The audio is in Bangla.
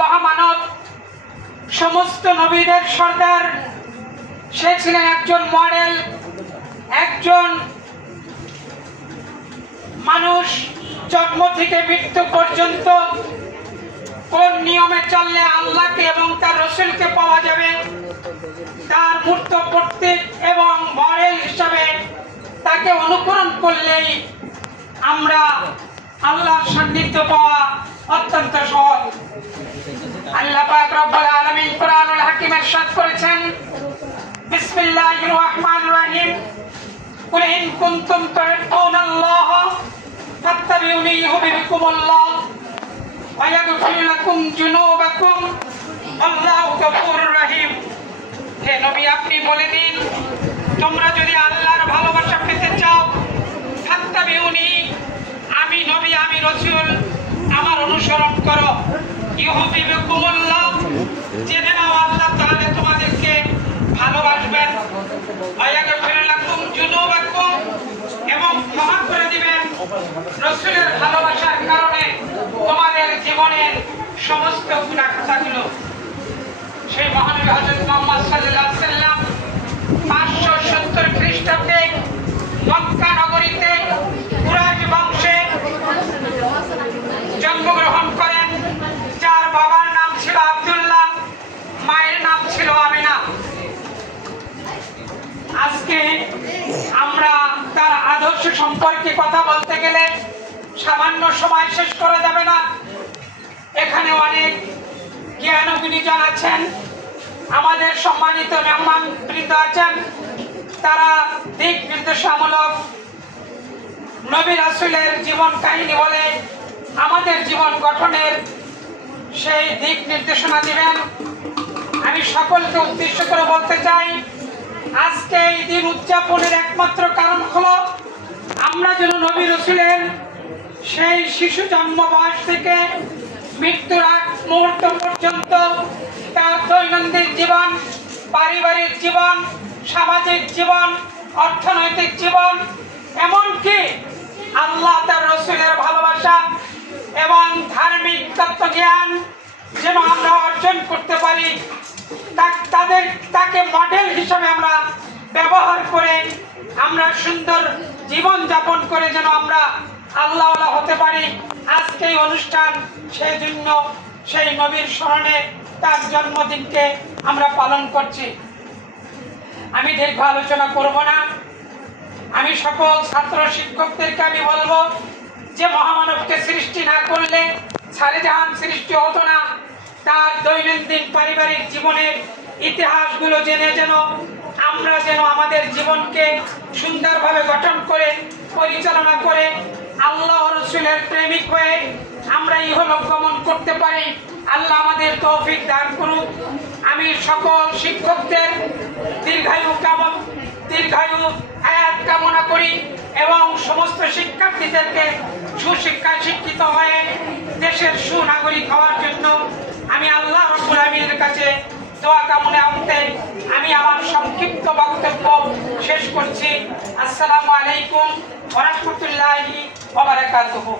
মহামানব, সমস্ত নবীদের সর্দার। সে ছিলেন একজন মডেল, একজন মানুষ জন্ম থেকে মৃত্যু পর্যন্ত কোন নিয়মে চললে আল্লাহকে এবং তার রসুলকে পাওয়া যাবে, তার মূর্ত প্রতীক এবং মডেল হিসাবে তাকে অনুকরণ করলেই আমরা আল্লাহর সান্নিধ্য পাওয়া অত্যন্ত সহজ। আল্লাহ পাক রব্বুল আলামিন কোরআনুল হাকিমে ইরশাদ করেছেন, বিসমিল্লাহির রহমানির রহিম, কুল ইন কুনতুম তুহিব্বুনাল্লাহ ফাত্তাবিউনি ইউহিব্বুকুমুল্লাহ ওয়া ইয়াগফির লাকুম যুনুবাকুম আল্লাহু গফুরুর রহিম। হে নবী, আপনি বলে দিন, তোমরা যদি আল্লাহর ভালোবাসা পেতে চাও, ফাত্তাবিউনি, আমি নবী, আমি রাসূল, আমার অনুসরণ করো। ইউহিব্বুকুমুল্লাহ, জেনে নাও আল্লাহ তাআলা তোমাদেরকে ভালোবাসবেন। ওয়া ইয়াগফির লাকুম যুনুবাকুম, এবং ক্ষমা করে দিবেন। রাসূলের ভালোবাসার কারণে তোমাদের জীবনের সমস্ত গুনাহ খাতাগুলো। সেই মহানবী হযরত মুহাম্মদ সাল্লাল্লাহু আলাইহি সাল্লাম 570 খ্রিস্টাব্দে মক্কা নগরীতে কুরাইশ বংশে জন্মগ্রহণ করেন, যার বাবার নাম ছিল আব্দুল্লাহ, মায়ের নাম ছিল আমিনা। আজকে আমরা তার আদর্শ সম্পর্কে কথা বলতে গেলে সামান্য সময় শেষ করা যাবে না। এখানে অনেক জ্ঞানগুণীজন আছেন, আমাদের সম্মানিত মেহমান বৃন্দ আছেন, তারা দিক নির্দেশামূলক নবী রাসূলের জীবন কাহিনী বলে আমাদের জীবন গঠনের সেই দিক নির্দেশনা দিবেন। আমি সকলকে উদ্দেশ্য করে বলতে চাই, আজকে এই দিন উদযাপনের একমাত্র কারণ হলো আমরা যেন নবী রাসূলের সেই শিশু জন্ম বয়স থেকে মৃত্যুর আগ মুহূর্ত পর্যন্ত তার দৈনন্দিন জীবন, পারিবারিক জীবন, সামাজিক জীবন, অর্থনৈতিক জীবন, এমনকি আল্লাহ তার রসুলের ভালোবাসা এবং ধার্মিক তত্ত্বজ্ঞান যেন আমরা অর্জন করতে পারি, তাকে মডেল হিসাবে আমরা ব্যবহার করে আমরা সুন্দর জীবন যাপন করে যেন আমরা আল্লাহওয়ালা হতে পারি। আজকে এই অনুষ্ঠান সেই জন্য সেই নবীর স্মরণে তার জন্মদিনকে আমরা পালন করছি। আমি দীর্ঘ আলোচনা করব না। আমি সকল ছাত্র শিক্ষকদেরকে আমি বলবো যে মহামানবকে সৃষ্টি না করলে সারেজাহান সৃষ্টি হতো না। তার দৈনন্দিন পারিবারিক জীবনের ইতিহাসগুলো জেনে আমরা আমাদের জীবনকে সুন্দরভাবে গঠন করে পরিচালনা করে আল্লাহ রাসূলের প্রেমিক হয়ে আমরা ইহলোক গমন করতে পারি। আল্লাহ আমাদের তৌফিক দান করুন। আমি সকল শিক্ষকদের দীর্ঘায়ু হায়াত কামনা করি এবং সমস্ত শিক্ষার্থীদেরকে সুশিক্ষায় শিক্ষিত হয়ে দেশের সুনাগরিক হওয়ার জন্য আমি আল্লাহ রাব্বুল আমিনের কাছে দোয়া কামনা করতে আমি আমার সংক্ষিপ্ত বক্তব্য শেষ করছি। আসসালামু আলাইকুম ওয়া রাহমাতুল্লাহি ওয়া বারাকাতুহু।